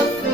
the